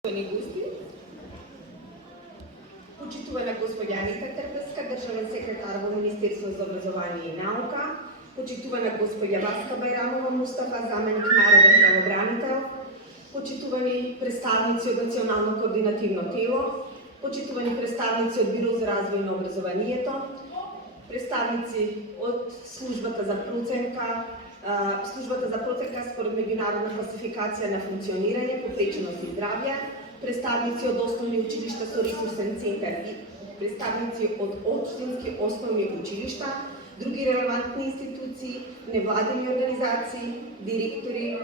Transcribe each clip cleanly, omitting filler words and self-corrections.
Гости, почитувана госпоѓа Анита Трпеска, државен секретар во Министерство за образование и наука, почитувана госпоѓа Васка Бајрамова Мустафа, заменик народен правобранител, почитувани представници од Национално координативно тело, почитувани представници од Бюро за развој на образованието, представници од Службата за проценка според меѓународна класификација на функционирање, попреченост и здравје, представници од основни училишта со ресурсен центар и представници од општински основни училишта, други релевантни институции, невладини организации, директори,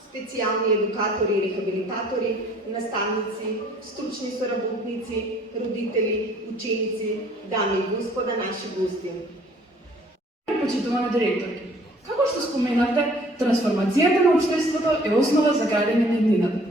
специјални едукатори и рехабилитатори, наставници, стручни соработници, родители, ученици, дами и господа, наши гости. Почитувани директори, како што споменавте, трансформацијата на општеството е основа за градење на иднината.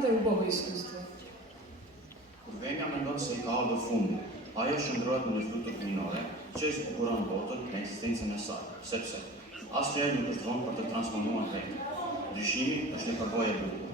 Imate убаво искуство. Vengono sei caldo fundo, aia shëndrohet në luftutur minore, që është bukuron botën në eksistencën e saj, sepse asnjëherë nuk është vonë për të transformuar veten. Dyshimi është një përvojë e bukur.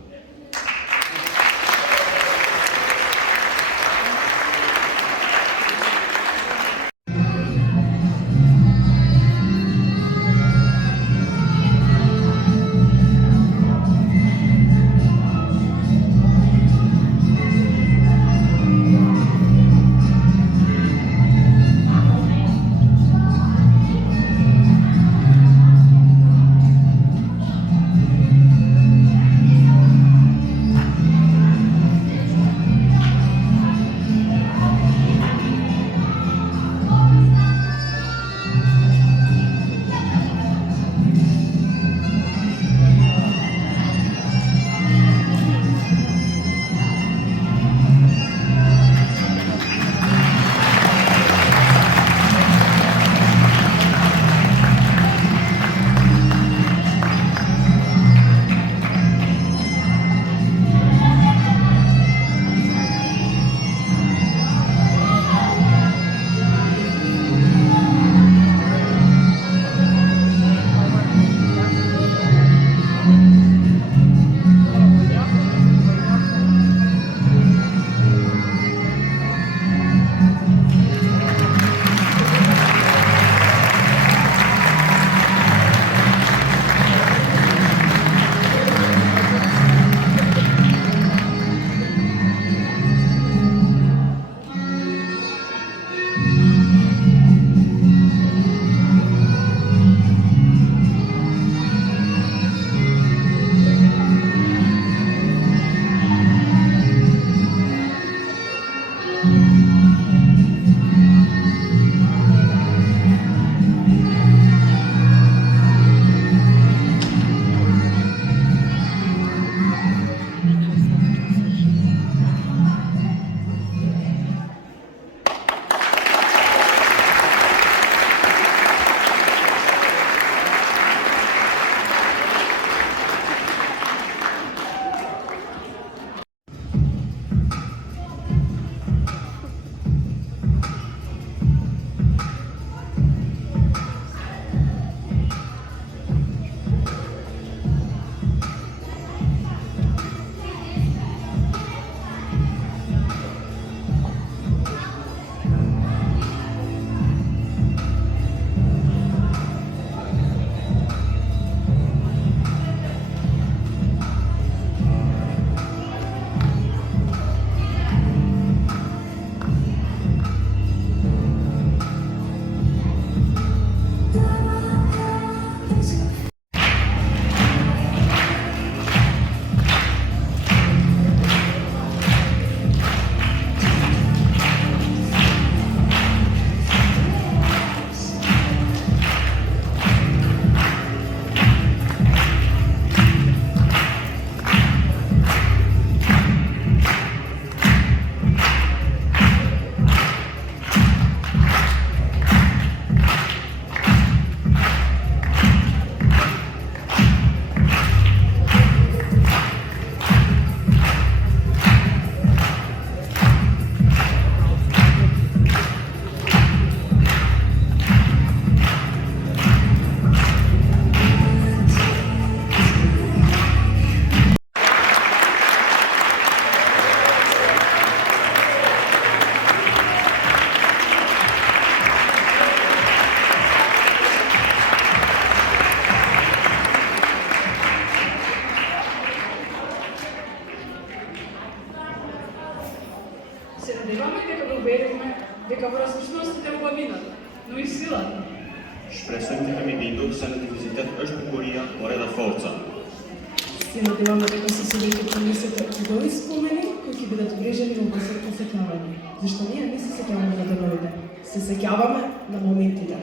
Се надеваме дека го уверивме дека во различностите е убавината, но и силата. Expressăm că mi duc să ne diversitet është bukuria, por edhe forca. Се надеваме дека се собите понесете убави спомени кои ќе бидат врежени во посетно сеќавање. Зашто ние не се сеќаваме на деновите, се сеќаваме на моментите.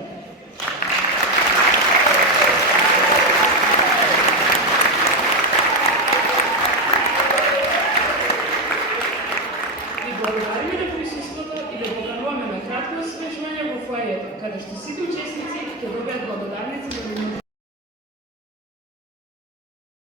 Ви благодариме на присуството и да покануваме на кратко освежување во фоајето, каде што сите учесници ќе добијат благодарници за